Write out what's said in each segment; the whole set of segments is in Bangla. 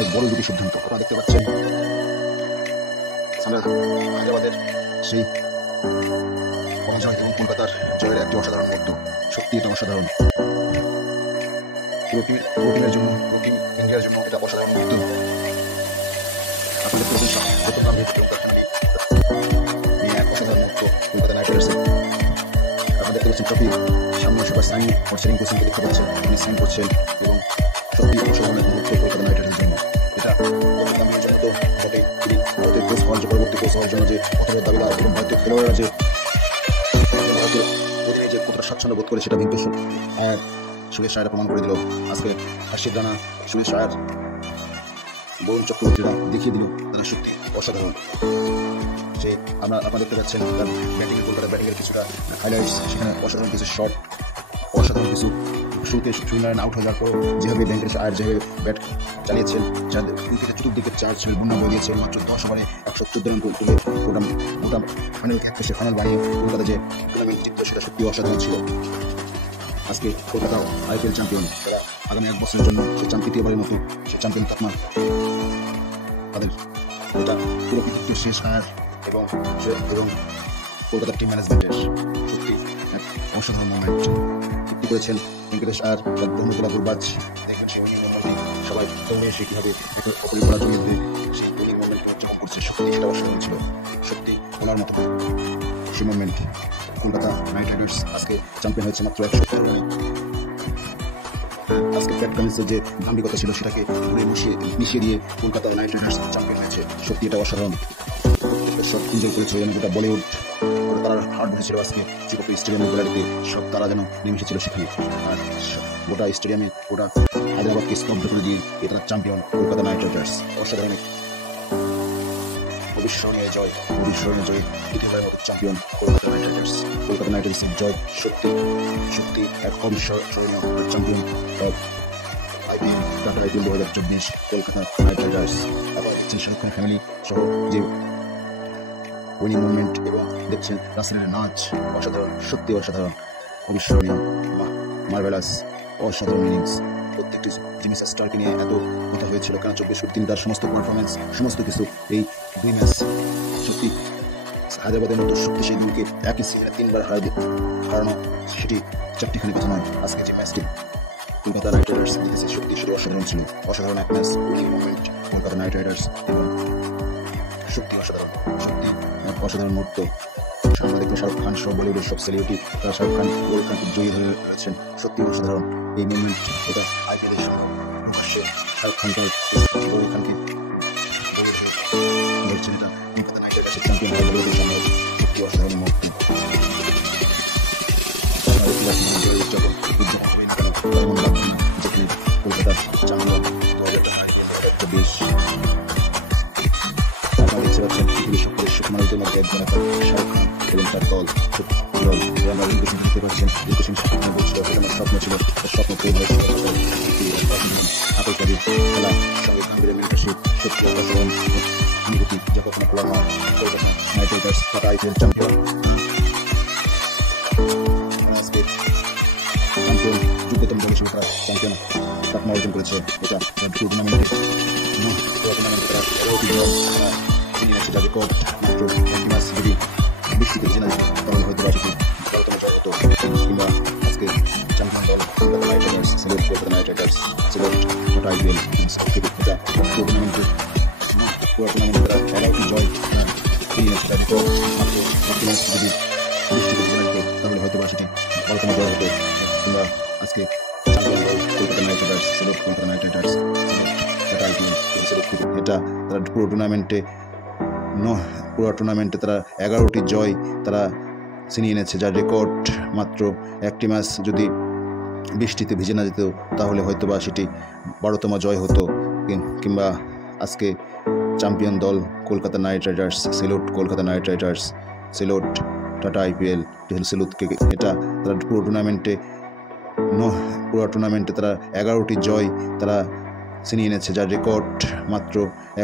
অনেক বড় দুটি সিদ্ধান্ত। আপনারা দেখতে পাচ্ছেন হায়দ্রাবাদের সেই পরাজয় এবং কলকাতার জয়ের একটি অসাধারণ মুহূর্ত। সত্যি এটা অসাধারণ। পুরো টিমের জন্য, পুরো টিম ইন্ডিয়ার জন্য এটা অসাধারণ মুহূর্ত। আপনাদের এক অসাধারণ মুহূর্ত কলকাতা নাইট রাইডার্সের। আপনারা দেখতে পাচ্ছেন ট্রফি সামনে সবাই সাইন করছেন, দেখতে পাচ্ছেন উনি সাইন করছেন এবং সত্যি অসাধারণ এক মুহূর্ত কলকাতা নাইট রাইডার্সের জন্য। এটা কলকাতার জন্য তো বটেই, ভারতের কোচ হওয়ার পরবর্তী কোচ হওয়ার জন্য যে অথবা দাবিদার এবং ভারতীয় খেলোয়াড়রা যে ভারতের অধীনে যে কতটা স্বাচ্ছন্দ্য বোধ করে সেটা ভিঙ্কেশ আয়ার, সুরেশ আয়ার প্রমাণ করে দিল। আজকে হাসির রানা, সুরেশ আয়ার, বরুণ চক্রবর্তীরা দেখিয়ে দিল তারা সত্যি অসাধারণ। যে আপনারা দেখতে পাচ্ছেন তার ব্যাটিংয়ের, কলকাতার ব্যাটিংয়ের কিছুটা হাইলাইটস, সেখানে অসাধারণ কিছু শট, অসাধারণ কিছু শুরুতে সুইনার আউট হয়ে যাওয়ার পর যেভাবে ভেঙ্কটেশ আয়ার যেভাবে ব্যাট চালিয়েছেন, যাদের উইকেটে চতুর্দিকে চার্জ বন্যা বয়ে দিয়েছে, মাত্র 10 ওভারে 114 রান তুলে গোটা ফাইনাল থাকতে সে ফাইনাল বানিয়ে কলকাতা যে টুর্নামেন্ট জিততো সেটা সত্যি অসাধারণ ছিল। আজকে কলকাতা IPL চ্যাম্পিয়ন, তারা আগামী 1 বছরের জন্য সে তৃতীয়বারের মতো সে চ্যাম্পিয়ন তকমা তাদের এটা পুরো কৃতিত্ব শেষ আয়ার এবং কলকাতার টিম ম্যানেজমেন্টের। সত্যি এক অসাধারণ মোমেন্ট সৃষ্টি করেছেন ভেঙ্কটেশ আয়ার। তার ধর্মতলা দুর্বাজ দেখবেন সেই উইনিং মোমেন্টে সবাই দৌড়ে এসে কীভাবে অপরিক করার জন্য সেই উইনিং মোমেন্ট উদযাপন করছে, সত্যি সেটা অসাধারণ ছিল। সত্যি ওনার মতো সেই মোমেন্ট। কলকাতা নাইট রাইডার্স আজকে চ্যাম্পিয়ন হয়েছে মাত্র 1 সপ্তাহ। আজকে প্যাট কামিন্সের যে দাম্ভিকতা ছিল সেটাকে ঘুরে মিশিয়ে দিয়ে কলকাতা নাইট রাইডার্স চ্যাম্পিয়ন হয়েছে। সত্যি এটা অসাধারণ। সব এনজয় করেছে যেন গোটা বলিউড, তারা হার্ট বসেছিল আজকে চিরকপি স্টেডিয়ামের গ্যালারিতে, সব তারা যেন নেমে ছিল সেখানে। আর গোটা স্টেডিয়ামে গোটা হায়দ্রাবাদকে স্তব্ধ করে দিয়ে তারা চ্যাম্পিয়ন কলকাতা নাইট রাইডার্স। অসাধারণ অবিস্মরণীয় জয়, তৃতীয়বারের মতো champion Kolkata Knight Riders. Kolkata Knight রাইডার্সের জয় সত্যি এক অবিস্মরণীয় champion Tata IPL 2024 Kolkata Knight Riders. আবার দেখছেন শাহরুখ খান ফ্যামিলি সহ যে উইনিং মুভমেন্ট এবং দেখছেন রাসেলের নাচ, অসাধারণ, সত্যি অসাধারণ, অবিস্মরণীয়, মার্ভেলাস, অসাধারণ ইনিংস। প্রত্যেকটি জিনিস স্টারকে নিয়ে এত কথা হয়েছিল কেন 24 তার সমস্ত পারফরমেন্স, সমস্ত কিছু এই 2 ম্যাচ সত্যি হায়দ্রাবাদের মতো শক্তিশালী দলকে একই সিজনে 3 বার হারানো সেটি চারটিখানি কথা নয়। আজকে যে ম্যাচটি কলকাতা নাইট রাইডার্স জিতেছে সত্যি সেটি অসাধারণ ছিল। অসাধারণ এক match, winning movement Kolkata Knight Riders এবং সত্যি অসাধারণ, সত্যি এক অসাধারণ মুহূর্ত। আমরা দেখলাম শাহরুখ খান সহ বলিউডের সব সেলিব্রিটি তারা শাহরুখ খানকে জয়ী ধরে রয়েছেন। সত্যি অসাধারণ এই মুভমেন্ট। এটা IPL এর সময় প্রকাশ্যে শাহরুখ খানকে ধরছেন, এটা কলকাতা নাইট রাইডার্সের চ্যাম্পিয়ন হয়ে বলিউডের সামনে সত্যি অসাধারণ মুহূর্ত। কলকাতার চ্যাম্পিয়ন 2024 দেখতে পাচ্ছেন পৃথিবীর সবচেয়ে সুখমানদের মধ্যে একজন শাহরুখ খান এবং তার দল আমরা দেখতে পাচ্ছেন বলছিল আমার স্বপ্ন ছিল, স্বপ্ন পূরণ হয়েছে। আতঙ্কবাদী খেলা সঙ্গে গাম্ভীর্য মেন্টারশিপ সত্যি অসাধারণ অনুভূতি যা কখনো খোলা নয়। Kolkata Knight Riders tata IPL champion. আজকে চ্যাম্পিয়ন যোগ্যতম দল হিসেবে তারা চ্যাম্পিয়ন তকমা অর্জন করেছে। এটা টুর্নামেন্টে তারা রেকর্ড মাত্র 1 ম্যাচ যদি বৃষ্টিতে জেনে তাহলে হয়তো বা সেটি ভারতম জয় হতো। কিংবা আজকে চ্যাম্পিয়ন দল Kolkata Knight Riders, select Kolkata Knight Riders, select tata IPL। এটা টুর্নামেন্টে তারা 11টি জয় সেটা রেকর্ড মাত্র 1 ম্যাচ যদি বৃষ্টিতে জেনে যেত তাহলে হয়তো বা সেটি ভারতম জয় হতো। কিংবা আজকে চ্যাম্পিয়ন দল Kolkata Knight Riders, select Kolkata Knight Riders, tata IPL select. এটা তারা পুরো টুর্নামেন্টে তারা 11টি জয় তারা ছিনিয়ে এনেছে, যার রেকর্ড মাত্র 1টি ম্যাচ যদি বৃষ্টিতে ভিজে না যেত তাহলে হয়তো বা সেটি 12তম জয় হতো। কিংবা আজকে চ্যাম্পিয়ন দল Kolkata Knight Riders, salute Kolkata Knight Riders, salute tata IPL, সেলুটকে। এটা তারা পুরো টুর্নামেন্টে তারা 11টি জয় তারা ছিনিয়ে এনেছে, যার রেকর্ড মাত্র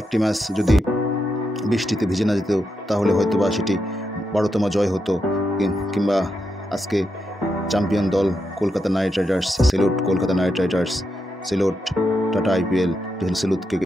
1টি ম্যাচ যদি বৃষ্টিতে ভিজে না যেত তাহলে হয়তো বা সেটি 12তম জয় হতো। কিংবা আজকে চ্যাম্পিয়ন দল Kolkata Knight Riders, salute Kolkata Knight Riders, salute tata IPL, সেলুটকে।